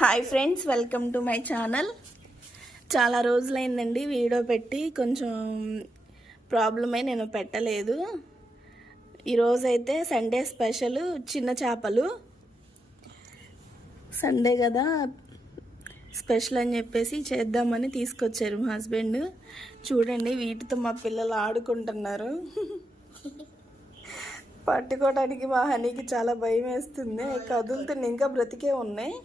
Hi friends, welcome to my channel. చాలా రోజులైందండి video పెట్టి, కొంచెం ప్రాబ్లం అయి నేను పెట్టలేదు. ఈరోజైతే సండే స్పెషల్ చిన్న చేపలు. సండే కదా స్పెషల్ అని చెప్పేసి చేద్దామని తీసుకొచ్చారు మా హస్బెండ్. చూడండి, వీటితో మా పిల్లలు ఆడుకుంటున్నారు. పట్టుకోవడానికి మా హనీకి చాలా భయం వేస్తుంది. కదులుతుంది, ఇంకా బ్రతికే ఉన్నాయి.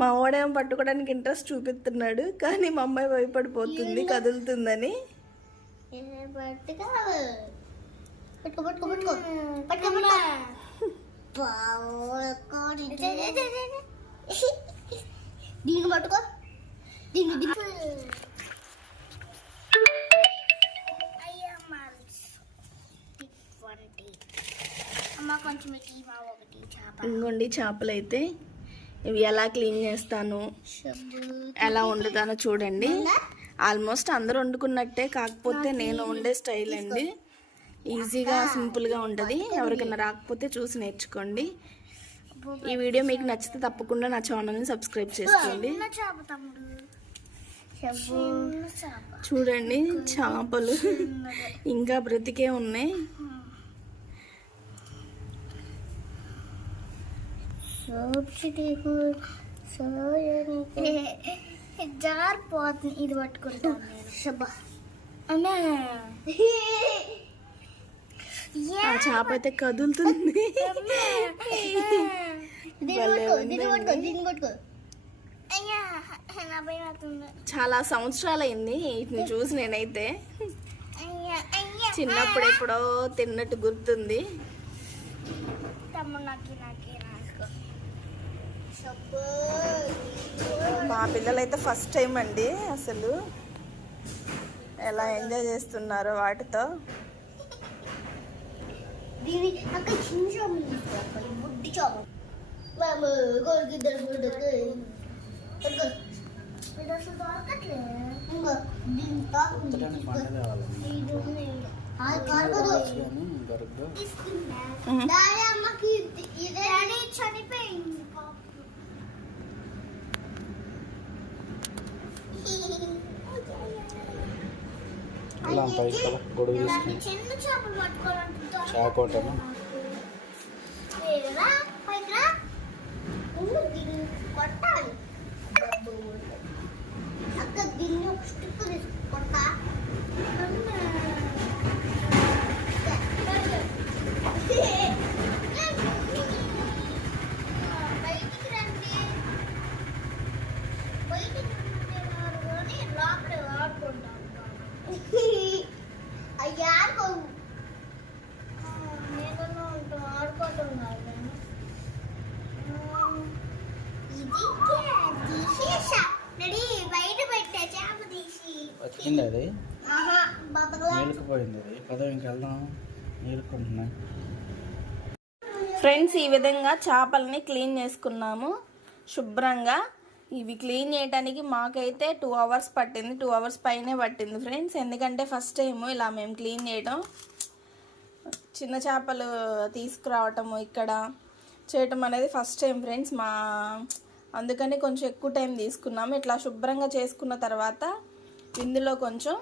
మా వాడేమో పట్టుకోవడానికి ఇంట్రెస్ట్ చూపిస్తున్నాడు, కానీ మా అమ్మాయి భయపడిపోతుంది కదులుతుందని. ఇంకోండి చేపలు అయితే ఇవి ఎలా క్లీన్ చేస్తాను, ఎలా వండుతానో చూడండి. ఆల్మోస్ట్ అందరూ వండుకున్నట్టే, కాకపోతే నేను వండే స్టైల్ అండి. ఈజీగా సింపుల్గా ఉంటుంది. ఎవరికైనా రాకపోతే చూసి నేర్చుకోండి. ఈ వీడియో మీకు నచ్చితే తప్పకుండా నా ఛానల్ని సబ్స్క్రైబ్ చేసుకోండి. చూడండి, చేపలు ఇంకా బ్రతికే ఉన్నాయి. జారిపోతుంది. ఇది పట్టుకుంటాను. ఆ చేప అయితే కదులుతుంది. చాలా సంవత్సరాలు అయింది వీటిని చూసి. నేనైతే చిన్నప్పుడు ఎప్పుడో తిన్నట్టు గుర్తుంది. మా పిల్లలైతే ఫస్ట్ టైం అండి అసలు ఎలా ఎంజాయ్ చేస్తున్నారో వాటితో. చనిపోయింది. ఇలా పైకి గొడుగు తీసుకుని చాకోటను వచ్చింది. అది నీళ్ళకిపోయింది. అది పదవి ఇంకెళ్దాం, నీళ్ళుకుంటున్నా. ఫ్రెండ్స్, ఈ విధంగా చేపల్ని క్లీన్ చేసుకున్నాము శుభ్రంగా. ఇవి క్లీన్ చేయడానికి మాకైతే 2 hours పట్టింది. 2 hours పైనే పట్టింది ఫ్రెండ్స్. ఎందుకంటే ఫస్ట్ టైము ఇలా మేము క్లీన్ చేయడం, చిన్న చేపలు తీసుకురావటము ఇక్కడ చేయటం అనేది ఫస్ట్ టైం ఫ్రెండ్స్. అందుకని కొంచెం ఎక్కువ టైం తీసుకున్నాము. ఇట్లా శుభ్రంగా చేసుకున్న తర్వాత ఇందులో కొంచెం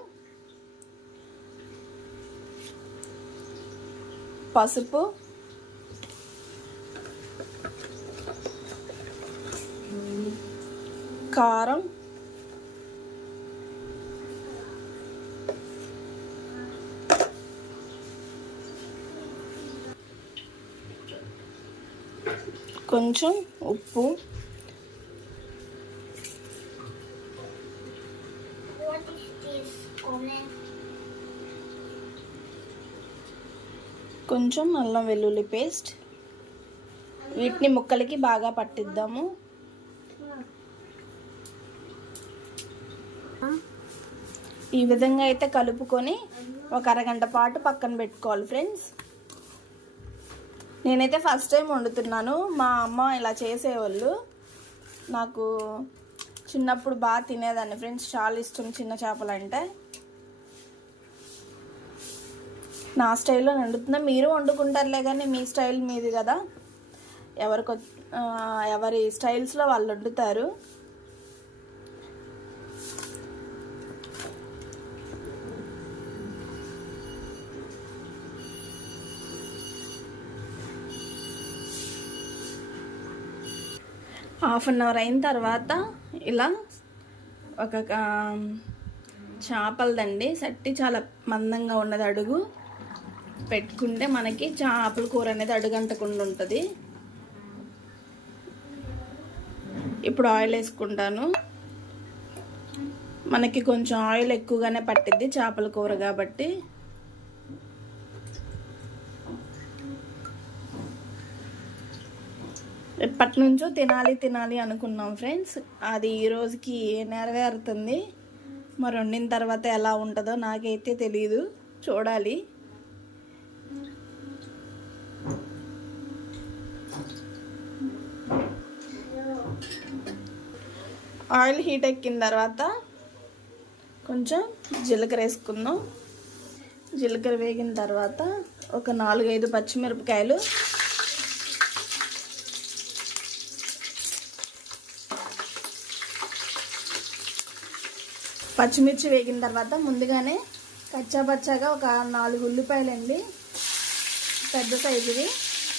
పసుపు, కారం, కొంచెం ఉప్పు, కొంచెం అల్లం వెల్లుల్లి పేస్ట్. వీటిని ముక్కలకి బాగా పట్టిద్దాము. ఈ విధంగా అయితే కలుపుకొని ఒక అరగంట పాటు పక్కన పెట్టుకోవాలి ఫ్రెండ్స్. నేనైతే ఫస్ట్ టైం వండుతున్నాను. మా అమ్మ ఇలా చేసేవాళ్ళు. నాకు చిన్నప్పుడు బాగా తినేదాన్ని ఫ్రెండ్స్, చాలా ఇష్టం చిన్న చేపలు అంటే. నా స్టైల్లో వండుతున్నా, మీరు వండుకుంటారులే కానీ మీ స్టైల్ మీది కదా. ఎవరి స్టైల్స్లో వాళ్ళు వండుతారు. హాఫ్ అన్ అవర్ అయిన తర్వాత ఇలా ఒక చేపలదండి సట్టి చాలా మందంగా ఉన్నది అడుగు పెట్టుకుంటే మనకి చేపల కూర అనేది అడుగంటకుండా ఉంటుంది. ఇప్పుడు ఆయిల్ వేసుకుంటాను. మనకి కొంచెం ఆయిల్ ఎక్కువగానే పట్టిద్ది చేపల కూర కాబట్టి. ఎప్పటి నుంచో తినాలి అనుకున్నాం ఫ్రెండ్స్. అది ఈ రోజుకి నెరవేరుతుంది. మరి వండిన తర్వాత ఎలా ఉంటుందో నాకైతే తెలీదు, చూడాలి. ఆయిల్ హీట్ ఎక్కిన తర్వాత కొంచెం జీలకర్ర వేసుకుందాం. జీలకర్ర వేగిన తర్వాత ఒక 4-5 పచ్చిమిరపకాయలు, పచ్చిమిర్చి వేగిన తర్వాత ముందుగానే కచ్చాపచ్చాగా ఒక 4 ఉల్లిపాయలు అండి, పెద్ద సైజువి.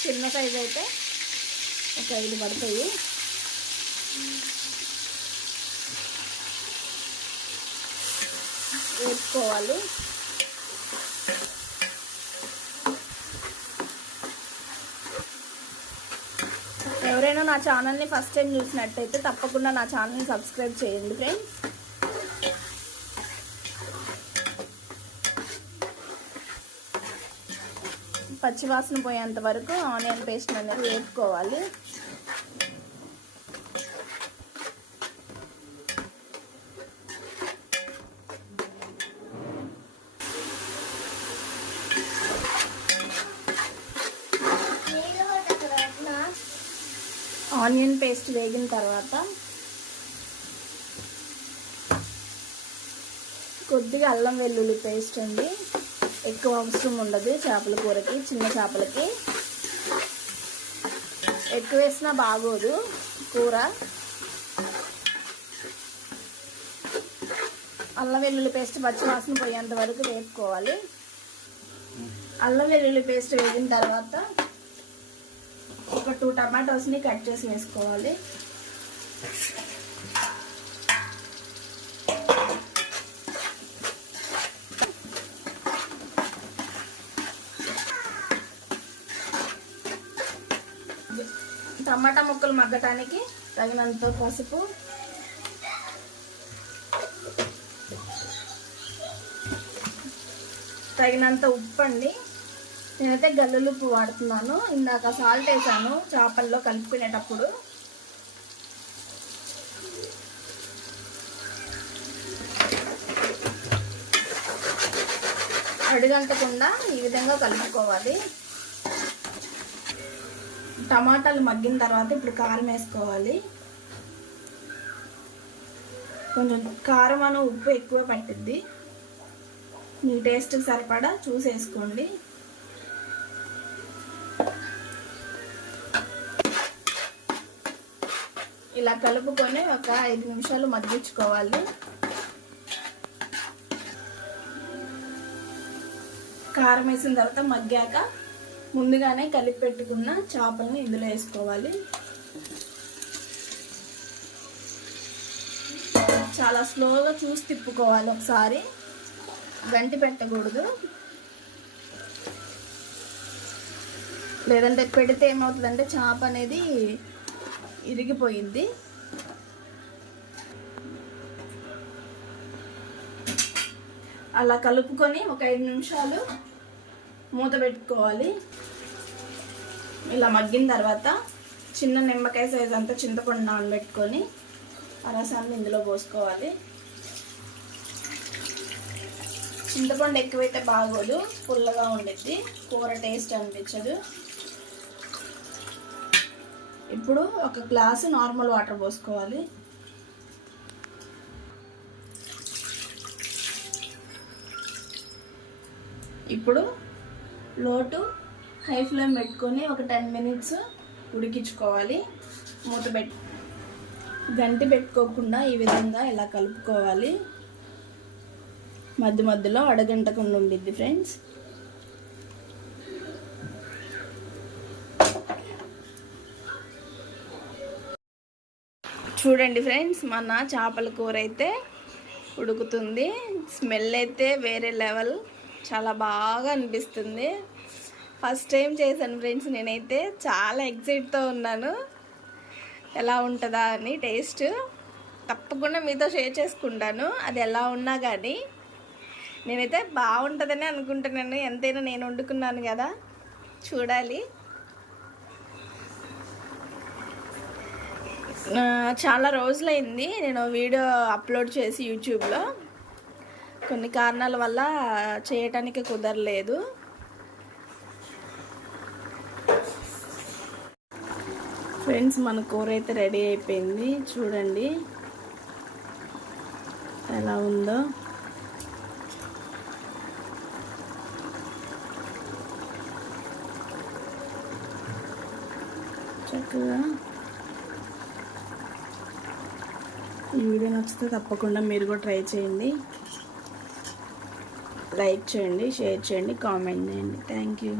చిన్న సైజు అయితే ఒక 5 పడతాయి. వేసుకోవాలి. ఎవరైనా నా ఛానల్ని ఫస్ట్ టైం చూసినట్టయితే తప్పకుండా నా ఛానల్ని సబ్స్క్రైబ్ చేయండి ఫ్రెండ్స్. పచ్చివాసన పోయేంత వరకు ఆనియన్ పేస్ట్ అనేది వేసుకోవాలి. ఆనియన్ పేస్ట్ వేగిన తర్వాత కొద్దిగా అల్లం వెల్లుల్లి పేస్ట్ అండి. ఎక్కువ అవసరం ఉండదు చేపల కూరకి. చిన్న చేపలకి ఎక్కువ వేసినా బాగోదు కూర. అల్లం వెల్లుల్లి పేస్ట్ పచ్చివాసన పోయేంత వరకు వేపుకోవాలి. అల్లం వెల్లుల్లి పేస్ట్ వేగిన తర్వాత ఒక 2 టమాటోస్ని కట్ చేసి వేసుకోవాలి. టమాటా ముక్కలు మగ్గటానికి తగినంత పసుపు, తగినంత ఉప్పు అండి. నేనైతే గల్లులుప్పు వాడుతున్నాను. ఇందాక సాల్ట్ వేసాను చేపల్లో కలుపుకునేటప్పుడు. అడుగంటకుండా ఈ విధంగా కలుపుకోవాలి. టమాటాలు మగ్గిన తర్వాత ఇప్పుడు కారం వేసుకోవాలి. కొంచెం కారం అను ఉప్పు ఎక్కువ పట్టిద్ది. మీ టేస్ట్కి సరిపడా చూసేసుకోండి. ఇలా కలుపుకొని ఒక 5 నిమిషాలు మగ్గించుకోవాలి. కారం వేసిన తర్వాత మగ్గాక ముందుగానే కలిపి పెట్టుకున్న చేపలను ఇందులో వేసుకోవాలి. చాలా స్లోగా చూసి తిప్పుకోవాలి. ఒకసారి గంటి పెట్టకూడదు, లేదంటే పెడితే ఏమవుతుందంటే చేప అనేది ఇరిగిపోయింది. అలా కలుపుకొని ఒక 5 నిమిషాలు మూత పెట్టుకోవాలి. ఇలా మగ్గిన తర్వాత చిన్న నిమ్మకాయ సైజ్ అంతా చింతపండు నానబెట్టుకొని ఆ రసాన్ని ఇందులో పోసుకోవాలి. చింతపండు ఎక్కువైతే బాగోదు, పుల్లగా ఉండిద్ది, కూర టేస్ట్ అనిపించదు. ఇప్పుడు ఒక గ్లాసు నార్మల్ వాటర్ పోసుకోవాలి. ఇప్పుడు లో టు హై ఫ్లేమ్ పెట్టుకొని ఒక 10 మినిట్స్ ఉడికించుకోవాలి. మూత గంటి పెట్టుకోకుండా ఈ విధంగా ఇలా కలుపుకోవాలి. మధ్య మధ్యలో అడగంటకుండా ఉండిద్ది ఫ్రెండ్స్. చూడండి ఫ్రెండ్స్, మన చేపల కూర అయితే ఉడుకుతుంది. స్మెల్ అయితే వేరే లెవెల్, చాలా బాగా అనిపిస్తుంది. ఫస్ట్ టైం చేశాను ఫ్రెండ్స్, నేనైతే చాలా ఎక్సైట్తో ఉన్నాను ఎలా ఉంటుందా అని. టేస్ట్ తప్పకుండా మీతో షేర్ చేసుకుంటాను, అది ఎలా ఉన్నా కానీ. నేనైతే బాగుంటుందని అనుకుంటున్నాను, ఎంతైనా నేను వండుకున్నాను కదా, చూడాలి. చాలా రోజులైంది నేను వీడియో అప్లోడ్ చేసి యూట్యూబ్లో. కొన్ని కారణాల వల్ల చేయటానికి కుదరలేదు. ఫ్రెండ్స్, మన కూర అయితే రెడీ అయిపోయింది. చూడండి ఎలా ఉందో. చక్కగా ఈ వీడియో నచ్చితే తప్పకుండా మీరు కూడా ట్రై చేయండి. లైక్ చేయండి, షేర్ చేయండి, కామెంట్ చేయండి. Thank you.